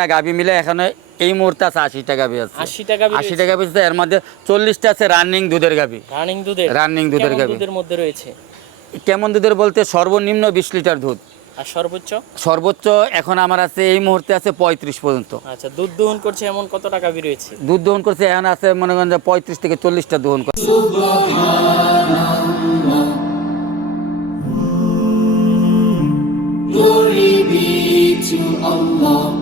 না গাভি মিলে এখানে এই মুহূর্তে আছে আশি টাকা গাভি আছে। আশি টাকা আশি টাকা বেচতে এর মধ্যে চল্লিশটা আছে রানিং দুধের গাভি। রানিং দুধের Running দুধের গাভী। দুধের মধ্যে রয়েছে? কেমন দুধের বলতে সর্বনিম্ন বিশ লিটার দুধ। আর সর্বোচ্চ? সর্বোচ্চ এখন আমার আছে এই মুহূর্তে আছে পঁয়ত্রিশ পর্যন্ত। আচ্ছা দুধ দহন করছে এমন কত টাকা রয়েছে? দুধ দহন করছে এখন আছে মনে করেন যে পঁয়ত্রিশ থেকে চল্লিশটা দহন করছে। Glory be to Allah.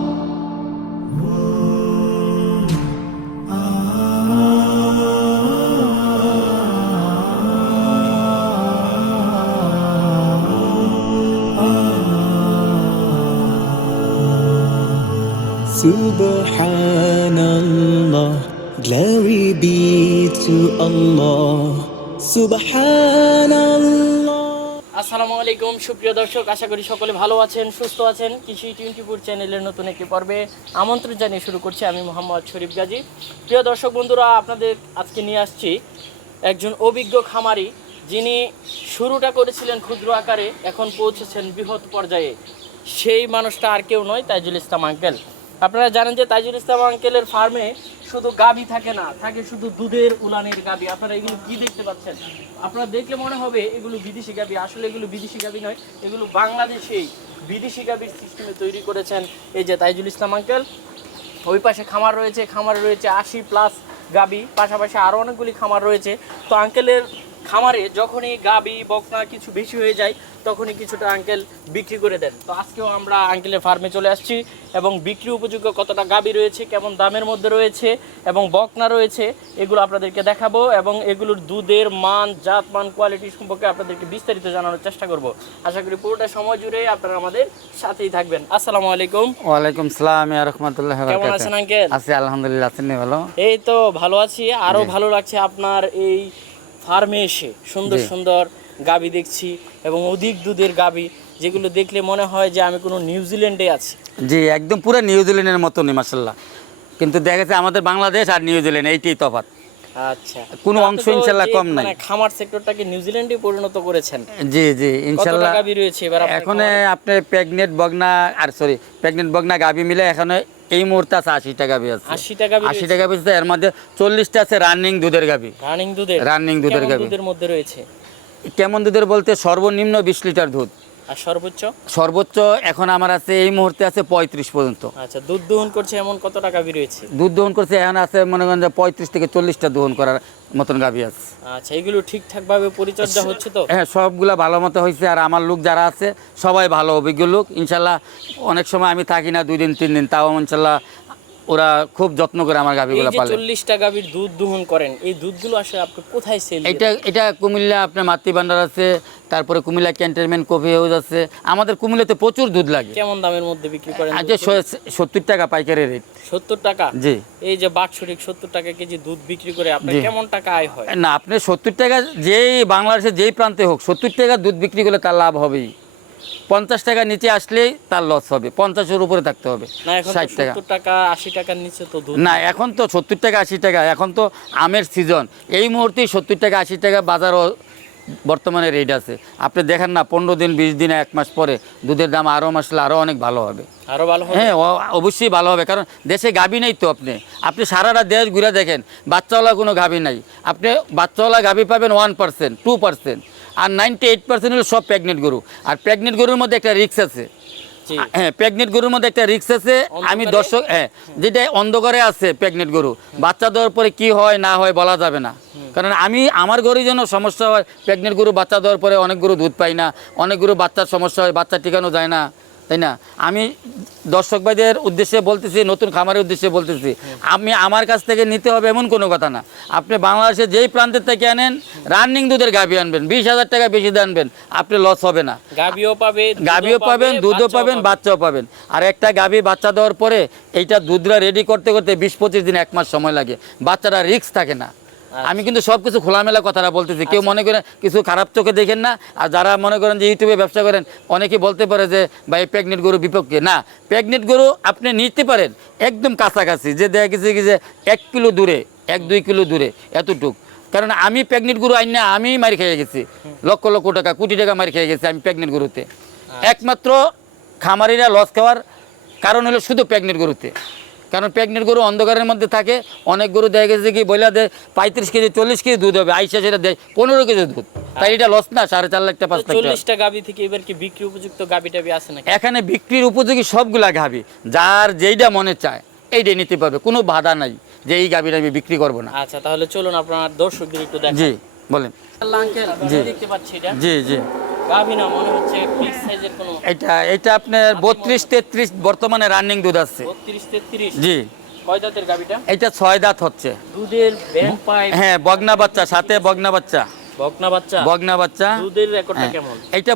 To Allah. Subhanallah. আসসালামু আলাইকুম, সুপ্রিয় দর্শক, আশা করি সকলে ভালো আছেন, সুস্থ আছেন কৃষি টোয়েন্টি ফোর চ্যানেলের নতুন একটি পর্বে আমন্ত্রণ জানিয়ে শুরু করছি আমি মোহাম্মদ শরীফ গাজী প্রিয় দর্শক বন্ধুরা, আপনাদের আজকে নিয়ে আসছি একজন অভিজ্ঞ খামারি, যিনি শুরুটা করেছিলেন ক্ষুদ্র আকারে, এখন পৌঁছেছেন বৃহৎ পর্যায়ে সেই মানুষটা আর কেউ নয়, তাইজুল ইসলাম আঙ্কেল আপনারা জানেন যে তাইজুল ইসলাম আঙ্কেলের ফার্মে শুধু গাবি থাকে না, থাকে শুধু দুধের উলানের গাবি। আপনারা এগুলো কি দেখতে পাচ্ছেন? আপনারা দেখলে মনে হবে এগুলো বিদেশি গাবি। আসলে এগুলো বিদেশি গাবি নয়, এগুলো বাংলাদেশেই বিদেশি গাবির সিস্টেমে তৈরি করেছেন এই যে তাইজুল ইসলাম আঙ্কেল। ওই পাশে খামার রয়েছে খামার রয়েছে আশি প্লাস গাবি। পাশাপাশি আরও অনেকগুলি খামার রয়েছে। তো আঙ্কেলের খামারে যখনই গাবি বকনা কিছু বেশি হয়ে যায় তখনই কিছুটা আঙ্কেল বিক্রি করে দেন। তো আজকেও আমরা আঙ্কেলের ফার্মে চলে আসছি এবং বিক্রি উপযোগ্য কতটা গাবি রয়েছে কেমন দামের মধ্যে রয়েছে এবং বকনা রয়েছে এগুলো আপনাদেরকে দেখাবো এবং এগুলোর দুধের মান জাত মান কোয়ালিটি সম্পর্কে আপনাদেরকে বিস্তারিত জানানোর চেষ্টা করব। আশা করি পুরোটা সময় জুড়ে আপনারা আমাদের সাথেই থাকবেন। আসসালামু আলাইকুম। ওয়ালাইকুম সালাম রহমতুল্লাহ কেমন আছেন আঙ্কেল আছি আলহামদুলিল্লাহ আছেন ভালো? এই তো ভালো আছি আরও ভালো লাগছে আপনার এই ফার্মে এসে সুন্দর সুন্দর গাবি দেখছি এবং অধিক দুধের গাবি যেগুলো দেখলে মনে হয় যে আমি কোনো নিউজিল্যান্ডে আছি। জি একদম পুরো নিউজিল্যান্ডের মতনই মাসাল্লাহ কিন্তু দেখা যাচ্ছে আমাদের বাংলাদেশ আর নিউজিল্যান্ড এইটাই তফাৎ। আচ্ছা। কোনো অংশ ইনশাল্লাহ কম নাই। মানে খামার সেক্টরটাকে নিউজিল্যান্ডে পরিণত করেছেন। জি জি ইনশাল্লাহ গাবি রয়েছে এবার এখন? আপনার প্রেগনেন্ট বগনা আর সরি প্রেগনেন্ট বগনা গাবি মিলে এখানে এই মুহূর্তে আছে আশি টাকা বি আছে 80 টাকা আশি টাকা বেচতে এর মধ্যে চল্লিশটা আছে রানিং দুধের গাবি রানিং দুধের। রানিং দুধের গাবি দুধের মধ্যে রয়েছে? কেমন দুধের বলতে সর্বনিম্ন বিশ লিটার দুধ। আর সর্বোচ্চ? সর্বোচ্চ এখন আমার আছে এই মুহূর্তে আছে পঁয়ত্রিশ পর্যন্ত। আচ্ছা দুধ দহন করছে এমন কতটা গাবি রয়েছে? দুধ দহন করছে এখন আছে মনে করেন যে পঁয়ত্রিশ থেকে চল্লিশটা দহন করার মতন গাভী আছে। আচ্ছা এগুলো ঠিকঠাক ভাবে পরিচর্যা হচ্ছে তো? হ্যাঁ সবগুলা ভালো মতো হয়েছে আর আমার লোক যারা আছে সবাই ভালো অভিজ্ঞ লোক। ইনশাল্লাহ অনেক সময় আমি থাকি না দুই দিন তিন দিন তাও ইনশাল্লাহ ওরা খুব যত্ন করে আমার গাভিগুলো পালে। চল্লিশটা গাভীর দুধ দহন করেন এই দুধগুলো আসলে আপনি কোথায় সেল এটা এটা কুমিল্লা আপনার মাতৃ ভান্ডার আছে তারপরে কুমিল্লা ক্যান্টনমেন্ট কফি হাউস আছে। আমাদের কুমিল্লাতে প্রচুর দুধ লাগে। কেমন দামের মধ্যে বিক্রি করেন আজকে সত্তর টাকা পাইকারি রেট সত্তর টাকা? জি। এই যে বাক্সরিক সত্তর টাকা কেজি দুধ বিক্রি করে আপনার জি। কেমন টাকা আয় হয়? না আপনি সত্তর টাকা যেই বাংলাদেশের যেই প্রান্তে হোক সত্তর টাকা দুধ বিক্রি করলে তার লাভ হবেই। পঞ্চাশ টাকা নিচে আসলেই তার লস হবে। পঞ্চাশের উপরে থাকতে হবে। ষাট টাকা। আশি টাকার নিচে তো না এখন তো সত্তর টাকা আশি টাকা। এখন তো আমের সিজন এই মুহূর্তেই সত্তর টাকা আশি টাকা বাজারও বর্তমানে রেট আছে। আপনি দেখেন না পনেরো দিন বিশ দিন এক মাস পরে দুধের দাম আরও মাসলে আরও অনেক ভালো হবে। আরও ভালো হ্যাঁ অবশ্যই ভালো হবে। কারণ দেশে গাভী নেই তো আপনি। আপনি সারাটা দেশ ঘুরে দেখেন বাচ্চাওয়ালা কোনো গাভী নাই। আপনি বাচ্চাওয়ালা গাভী পাবেন ওয়ান পার্সেন্ট টু পার্সেন্ট আর নাইনটি এইট পার্সেন্ট হলো সব প্রেগনেন্ট গরু। আর প্রেগনেন্ট গরুর মধ্যে একটা রিক্স আছে। হ্যাঁ প্রেগনেন্ট গরুর মধ্যে একটা রিক্স আছে। আমি দর্শক হ্যাঁ যেটা অন্ধকারে আছে প্রেগনেন্ট গরু। বাচ্চা দেওয়ার পরে কি হয় না হয় বলা যাবে না। কারণ আমি আমার গরুর জন্য সমস্যা হয় প্রেগনেন্ট গরু বাচ্চা দেওয়ার পরে অনেক গরু দুধ পাই না। অনেক গরু বাচ্চার সমস্যা হয় বাচ্চা টিকানো যায় না। তাই না? আমি দর্শক ভাইদের উদ্দেশ্যে বলতেছি নতুন খামারের উদ্দেশ্যে বলতেছি আমি আমার কাছ থেকে নিতে হবে এমন কোনো কথা না। আপনি বাংলাদেশে যেই প্রান্তের থেকে আনেন রানিং দুধের গাভি আনবেন বিশ হাজার টাকা বেশি দিয়ে আনবেন আপনি লস হবে না। গাভিও পাবেন গাভিও পাবেন দুধও পাবেন বাচ্চাও পাবেন। আর একটা গাভি বাচ্চা দেওয়ার পরে এইটা দুধরা রেডি করতে করতে বিশ পঁচিশ দিন এক মাস সময় লাগে। বাচ্চারা রিস্ক থাকে না। আমি কিন্তু সব কিছু খোলামেলা কথাটা বলতেছি। কেউ মনে করেন কিছু খারাপ চোখে দেখেন না আর যারা মনে করেন যে ইউটিউবে ব্যবসা করেন অনেকে বলতে পারে যে ভাই প্রেগনেন্ট গরু বিপক্ষে। না প্রেগনেন্ট গরু আপনি নিতে পারেন একদম কাছাকাছি যে দেখা গেছে কি যে এক কিলো দূরে এক দুই কিলো দূরে এতটুক। কারণ আমি প্রেগনেন্ট গরু আইন না আমি মারি খেয়ে গেছি। লক্ষ লক্ষ টাকা কোটি টাকা মারি খেয়ে গেছি আমি প্রেগনেন্ট গরুতে। একমাত্র খামারিরা লস খাওয়ার কারণ হলো শুধু প্রেগনেন্ট গরুতে। কারণ প্রেগনেন্ট গরু অন্ধকারের মধ্যে থাকে অনেক গরু দেখা গেছে কি বইলা দেয় পঁয়ত্রিশ কেজি চল্লিশ কেজি দুধ হবে আইসা সেটা দেয় পনেরো কেজি দুধ। তাই এটা লস না সাড়ে চার লাখ টাকা পাঁচ লাখ চল্লিশটা গাবি থেকে এবার কি বিক্রি উপযুক্ত গাবি টাবি আছে না এখানে বিক্রির উপযোগী সবগুলা গাভি যার যেইটা মনে চায় এইটাই নিতে পারবে কোনো বাধা নাই যে এই গাভিটা আমি বিক্রি করব না। আচ্ছা তাহলে চলুন আপনার দর্শকদের একটু দেখান জি বলেন। জি। জি জি। এটা এটা আপনার বত্রিশ তেত্রিশ বর্তমানে রানিং দুধ আছে। জি। এটা ছয় দাঁত হচ্ছে। দুধের হ্যাঁ বগনা বাচ্চা সাথে বগনা বাচ্চা। বকনা বাচ্চা? বগনা বাচ্চা। দুধের রেকর্ডটা হ্যাঁ। কেমন? এটা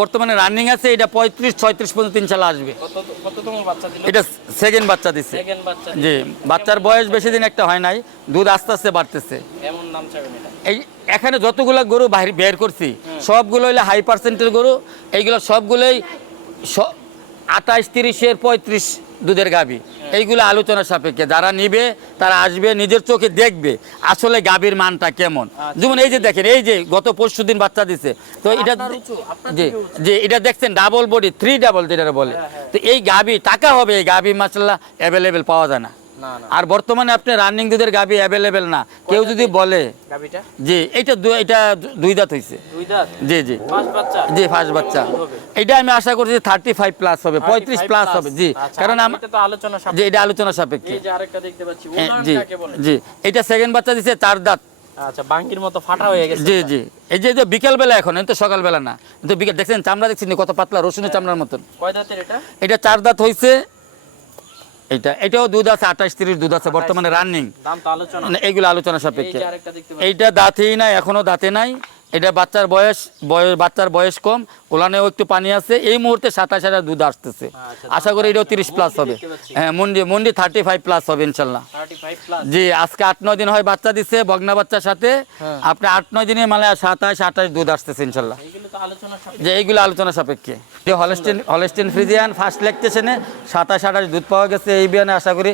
বর্তমানে রানিং আছে এটা পঁয়ত্রিশ ছয়ত্রিশ পর্যন্ত ইনশাল্লাহ আসবে। কত কততম বাচ্চা দিল? এটা সেকেন্ড বাচ্চা দিছে। সেকেন্ড বাচ্চা জি বাচ্চার বয়স বেশি দিন একটা হয় নাই দুধ আস্তে আস্তে বাড়তেছে। এমন নাম চাবেন এটা? এই এখানে যতগুলো গরু বাহির বের করছি সবগুলো হইলে হাই পার্সেন্টের গরু এইগুলো সবগুলোই আঠাশ তিরিশের পঁয়ত্রিশ দুধের গাবি। এইগুলো আলোচনা সাপেক্ষে। যারা নিবে তারা আসবে নিজের চোখে দেখবে আসলে গাবির মানটা কেমন। যেমন এই যে দেখেন এই যে গত পরশু দিন বাচ্চা দিছে তো এটা জি জি যে এটা দেখছেন ডাবল বডি থ্রি ডাবল যেটা বলে। তো এই গাবি টাকা হবে এই গাবি মাসাল্লাহ অ্যাভেলেবেল পাওয়া যায় না। আর বর্তমানে আপনি রানিং দুধের গাবি অ্যাভেলেবেল না। কেউ যদি বলে জি এটা এটা দুই দাঁত হয়েছে জি জি। বাচ্চা? জি ফার্স্ট বাচ্চা? এটা আমি আশা করছি থার্টি ফাইভ প্লাস হবে পঁয়ত্রিশ প্লাস হবে জি। আচ্ছা, কারণ আর এটা আলোচনা সাপেক্ষে। হ্যাঁ, জি জি। এটা সেকেন্ড বাচ্চা দিছে চার দাঁত। আচ্ছা বাঙ্গির মতো ফাটা হয়ে গেছে। জি জি। এই যে বিকেল বেলা এখন এই তো সকালবেলা না। কিন্তু বিকেল দেখছেন চামড়া দেখছেন কত পাতলা রসুনের চামড়ার মতন। কয় দাঁতের এটা? এটা চার দাঁত হয়েছে এটা এটাও দুধ আছে আঠাশ তিরিশ দুধ আছে বর্তমানে রানিং আলোচনা। এইগুলো আলোচনা সাপেক্ষে। এইটা দাঁতেই নাই এখনও দাঁতে নাই। এটা বাচ্চার বয়স বয়স বাচ্চার বয়স কম ওলানেও একটু পানি আছে। এই মুহূর্তে সাতাশ হাজার দুধ আসতেছে। আচ্ছা, আশা করি এটাও তিরিশ প্লাস হবে। হ্যাঁ মুন্ডি মুন্ডি থার্টি ফাইভ প্লাস হবে ইনশাল্লাহ। জি আজকে আট নয় দিন হয় বাচ্চা দিচ্ছে বগনা বাচ্চার সাথে। হ্যাঁ। আপনি আট নয় দিনে মানে সাতাশ আঠাশ দুধ আসতেছে ইনশাল্লাহ। যে এইগুলো আলোচনা সাপেক্ষে। যে হলস্টিন হলস্টিন ফ্রিজিয়ান ফার্স্ট লেকটেশনে সাতাশ আঠাশ দুধ পাওয়া গেছে এই বিয়ানে আশা করি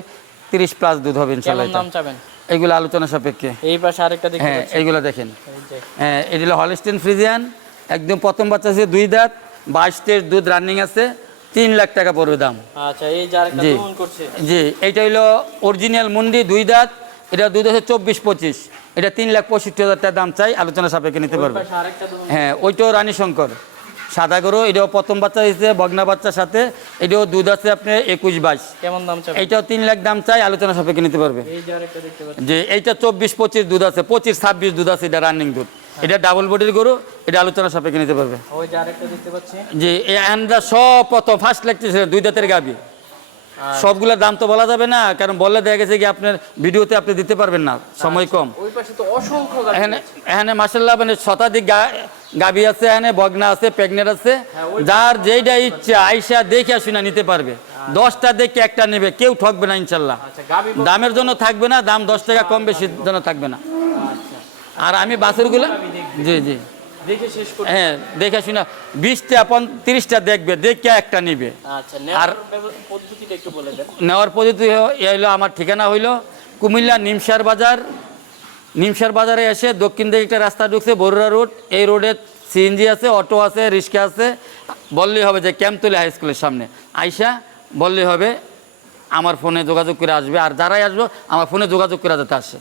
তিরিশ প্লাস দুধ হবে ইনশাল্লাহ এইগুলো আলোচনা সাপেক্ষে। এই পাশে আরেকটা দেখতে হ্যাঁ এইগুলো দেখেন। হ্যাঁ এটি হলো হলস্টিন ফ্রিজিয়ান। একদম প্রথম বাচ্চা আছে দুই দাঁত বাইশ টেস্ট দুধ রানিং আছে তিন লাখ টাকা পড়বে দাম। আচ্ছা এই জি। জি এইটা হলো অরিজিনাল মুন্ডি দুই দাঁত এটা দুধ আছে চব্বিশ পঁচিশ। এটা তিন লাখ পঁয়ষট্টি হাজার টাকা দাম চাই আলোচনা সাপেক্ষে নিতে পারবে। হ্যাঁ ওইটাও রানী শঙ্কর। সাদা গরু এটাও প্রথম বাচ্চা দিয়েছে বগনা বাচ্চার সাথে। এটাও দুধ আছে আপনার একুশ বাইশ। কেমন দাম চাবেন এইটাও তিন লাখ দাম চাই আলোচনা সাপেক্ষে নিতে পারবে। যে এইটা চব্বিশ পঁচিশ দুধ আছে পঁচিশ ছাব্বিশ দুধ আছে এটা রানিং দুধ। এটা ডাবল বডির গরু এটা আলোচনা সাপেক্ষে নিতে পারবে। যে এই আন্ডা সব প্রথম ফার্স্ট লাগতেছে দুই দাঁতের গাবি আর সবগুলোর দাম তো বলা যাবে না কারণ বললে দেখা গেছে কি আপনার ভিডিওতে আপনি দিতে পারবেন না সময় কম। এখানে এখানে মাসাল্লাহ মানে শতাধিক গাবি আছে এখানে বগনা আছে প্রেগনেন্ট আছে। যার যেইটা ইচ্ছা আইসা দেখে শুনে নিতে পারবে। দশটা দেখে একটা নেবে কেউ ঠকবে না ইনশাল্লাহ আচ্ছা দামের জন্য থাকবে না দাম দশ টাকা কম বেশি জন্য থাকবে না। আচ্ছা। আর আমি বাছুরগুলো জি জি। হ্যাঁ দেখে শুনে বিশটা তিরিশটা দেখবে দেখে একটা নিবে। আচ্ছা নেওয়ার দেন। নেওয়ার পদ্ধতি হইল আমার ঠিকানা হইল কুমিল্লা নিমসার বাজার। নিমসার বাজারে এসে দক্ষিণ দিকে একটা রাস্তা ঢুকছে বরুড়া রোড। এই রোডে সিএনজি আছে অটো আছে রিক্সা আছে। বললেই হবে যে ক্যাম্পতলি হাই স্কুলের সামনে। আইসা বললেই হবে আমার ফোনে যোগাযোগ করে আসবে। আর যারাই আসব আমার ফোনে যোগাযোগ করে যাতে আসে।